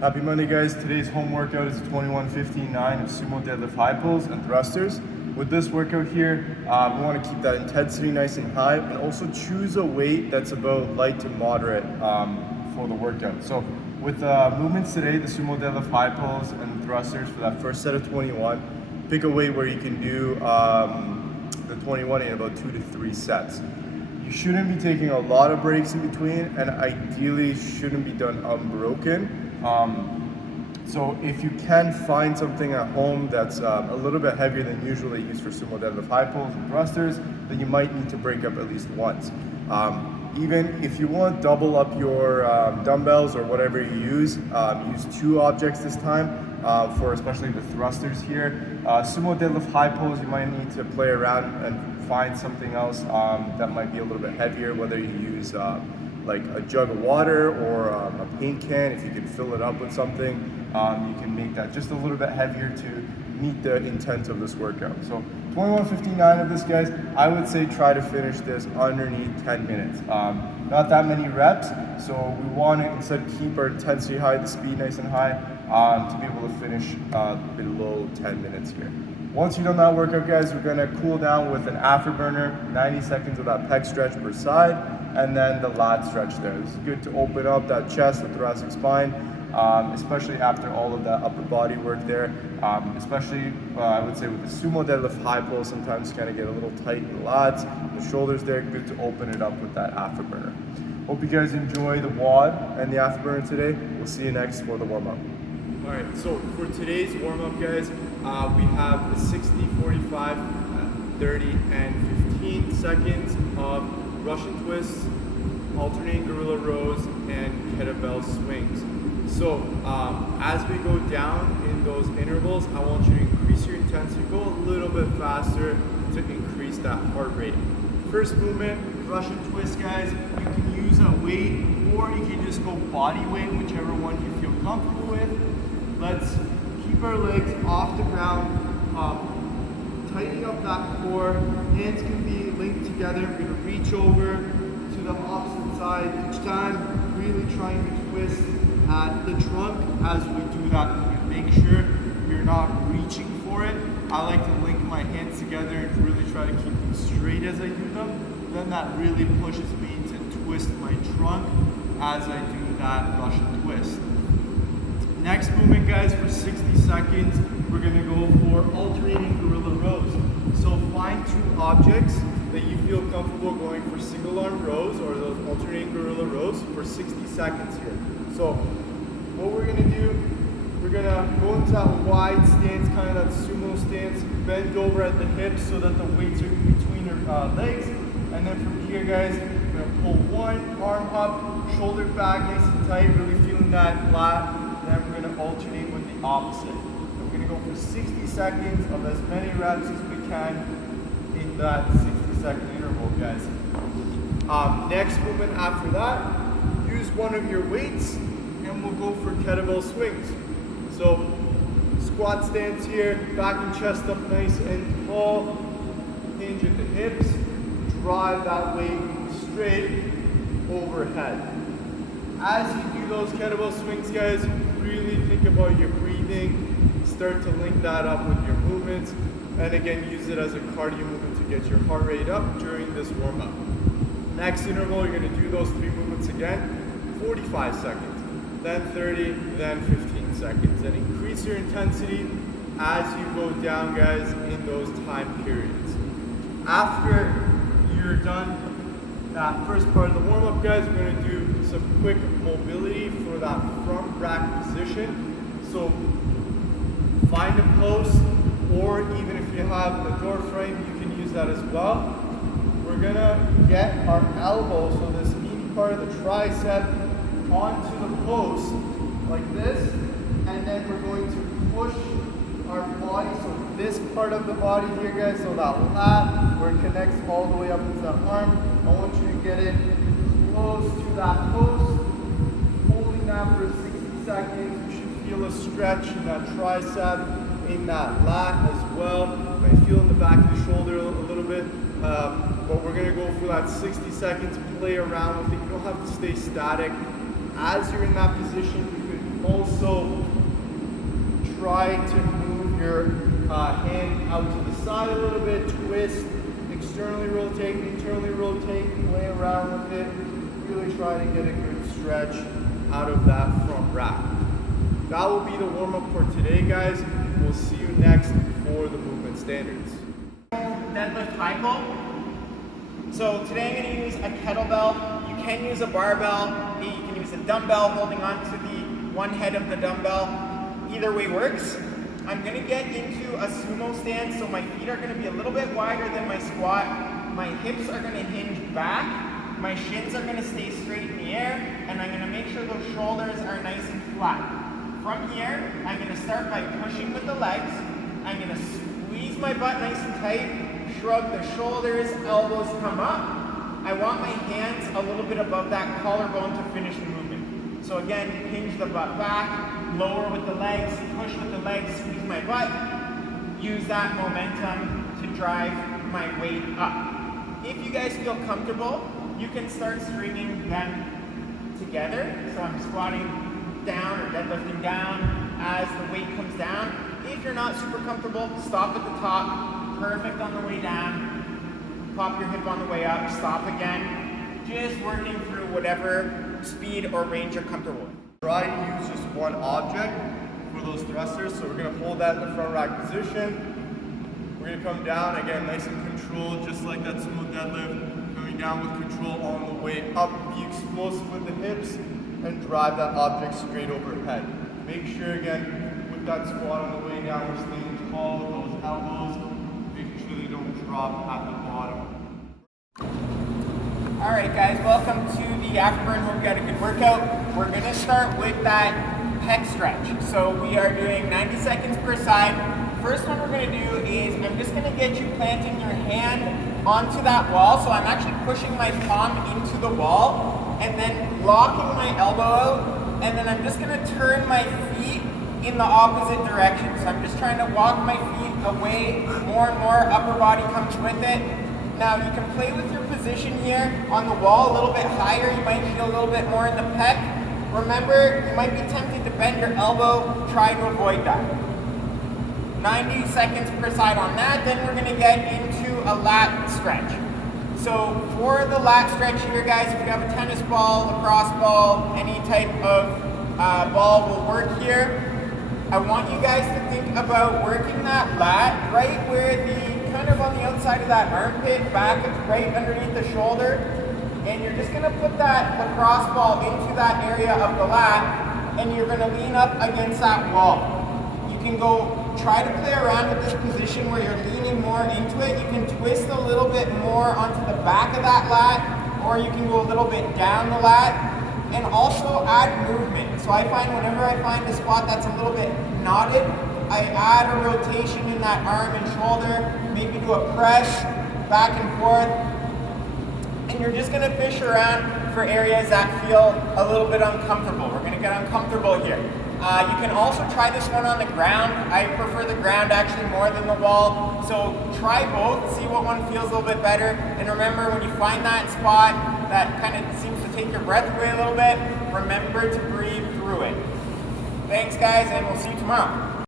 Happy Monday, guys. Today's home workout is a 21:59 of sumo deadlift high pulls and thrusters. With this workout here, we want to keep that intensity nice and high and also choose a weight that's about light to moderate for the workout. So with movements today, the sumo deadlift high pulls and thrusters for that first set of 21, pick a weight where you can do the 21 in about 2 to 3 sets. You shouldn't be taking a lot of breaks in between, and ideally shouldn't be done unbroken. So if you can find something at home that's a little bit heavier than usually used for sumo deadlift high pulls and thrusters, then you might need to break up at least once. Even if you want to double up your dumbbells or whatever you use 2 objects this time for especially the thrusters here. Sumo deadlift high pulls, you might need to play around and find something else that might be a little bit heavier, whether you use like a jug of water or a paint can. If you can fill it up with something, you can make that just a little bit heavier to meet the intent of this workout. So 21:59 of this, guys. I would say try to finish this underneath 10 minutes. Not that many reps, so we want to instead keep our intensity high, the speed nice and high, to be able to finish below 10 minutes here. Once you've done that workout, guys, we're gonna cool down with an afterburner, 90 seconds of that pec stretch per side, and then the lat stretch there. This is good to open up that chest, the thoracic spine, especially after all of that upper body work there. Especially, I would say with the sumo deadlift high pull, sometimes kind of get a little tight in the lats, the shoulders there, good to open it up with that afterburner. Hope you guys enjoy the WOD and the afterburner today. We'll see you next for the warm-up. All right, so for today's warm-up, guys, we have the 60, 45, 30, and 15 seconds of Russian twists, alternating gorilla rows, and kettlebell swings. So as we go down in those intervals, I want you to increase your intensity, go a little bit faster to increase that heart rate. First movement, Russian twist, guys. You can use a weight, or you can just go body weight, whichever one you feel comfortable with. Let's keep our legs off the ground, tightening up that core. Hands can be linked together. We're gonna reach over to the opposite side each time, really trying to twist at the trunk as we do that movement. Make sure you're not reaching for it. I like to link my hands together and really try to keep them straight as I do them. Then that really pushes me to twist my trunk as I do that Russian twist. Next movement, guys, for 60 seconds, we're gonna go for alternating gorilla rows. So find 2 objects that you feel comfortable going for single arm rows or those alternating gorilla rows for 60 seconds here. So what we're gonna do, we're gonna go into that wide stance, kind of that sumo stance, bend over at the hips so that the weights are in between your legs. And then from here, guys, we're gonna pull one arm up, shoulder back nice and tight, really feeling that lat. Then we're going to alternate with the opposite. And we're going to go for 60 seconds of as many reps as we can in that 60-second interval, guys. Next movement after that, use one of your weights and we'll go for kettlebell swings. So squat stance here, back and chest up nice and tall, hinge at the hips, drive that weight straight overhead. As you do those kettlebell swings, guys, really think about your breathing, start to link that up with your movements, and again, use it as a cardio movement to get your heart rate up during this warm-up. Next interval, you're gonna do those 3 movements again, 45 seconds, then 30, then 15 seconds, and increase your intensity as you go down, guys, in those time periods. After you're done that first part of the warm-up, guys, we're gonna do some quick mobility for that front rack position. So find a post, or even if you have a door frame, you can use that as well. We're gonna get our elbow, so this meaty part of the tricep, onto the post like this, and then we're going to push our body, so this part of the body here, guys, so that lat, where it connects all the way up into that arm. I want you to get it close to that post, holding that for 60 seconds. You should feel a stretch in that tricep, in that lat as well. You might feel in the back of the shoulder a little bit, but we're gonna go for that 60 seconds, play around with it. You don't have to stay static. As you're in that position, you can also try to move your hand out to the side a little bit, twist, externally rotate, internally rotate, play around with it. Really try to get a good stretch out of that front rack. That will be the warm-up for today, guys. We'll see you next for the movement standards. Deadlift high pull. So today I'm going to use a kettlebell. You can use a barbell. You can use a dumbbell holding onto the one head of the dumbbell. Either way works. I'm going to get into a sumo stance, so my feet are going to be a little bit wider than my squat. My hips are going to hinge back. My shins are going to stay straight in the air, and I'm going to make sure those shoulders are nice and flat. From here, I'm going to start by pushing with the legs. I'm going to squeeze my butt nice and tight, shrug the shoulders, elbows come up. I want my hands a little bit above that collarbone to finish the movement. So again, hinge the butt back, lower with the legs, push with the legs, squeeze my butt. Use that momentum to drive my weight up. If you guys feel comfortable, you can start stringing them together. So I'm squatting down or deadlifting down as the weight comes down. If you're not super comfortable, stop at the top. Perfect on the way down. Pop your hip on the way up, stop again. Just working through whatever speed or range you're comfortable with. Try to use just one object for those thrusters. So we're going to hold that in the front rack position. We're going to come down, again, nice and controlled, just like that sumo deadlift. Coming down with control on the way up. Be explosive with the hips and drive that object straight overhead. Make sure, again, with that squat on the way down, we're staying tall with those elbows, making sure they don't drop at the bottom. All right, guys, welcome to the Afterburn. Hope you had a good workout. We're gonna start with that pec stretch. So we are doing 90 seconds per side. First one we're gonna do is I'm just gonna get you planting your hand onto that wall. So I'm actually pushing my palm into the wall and then locking my elbow out. And then I'm just gonna turn my feet in the opposite direction. So I'm just trying to walk my feet away more and more. Upper body comes with it. Now you can play with your position here on the wall a little bit higher. You might feel a little bit more in the pec. Remember, you might be tempted to bend your elbow. Try to avoid that. 90 seconds per side on that. Then we're gonna get into a lat stretch. So for the lat stretch here, guys, if you have a tennis ball, lacrosse ball, any type of ball will work here. I want you guys to think about working that lat right where the kind of on the outside of that armpit, back right underneath the shoulder, and you're just gonna put that lacrosse ball into that area of the lat, and you're gonna lean up against that wall. You can go try to play around with this position where you're leaning more into it. You can twist a little bit more onto the back of that lat, or you can go a little bit down the lat, and also add movement. So I find whenever I find a spot that's a little bit knotted, I add a rotation in that arm and shoulder, maybe do a press, back and forth, and you're just gonna fish around for areas that feel a little bit uncomfortable. We're gonna get uncomfortable here. You can also try this one on the ground. I prefer the ground actually more than the wall. So try both, see what one feels a little bit better. And remember, when you find that spot that kind of seems to take your breath away a little bit, remember to breathe through it. Thanks guys, and we'll see you tomorrow.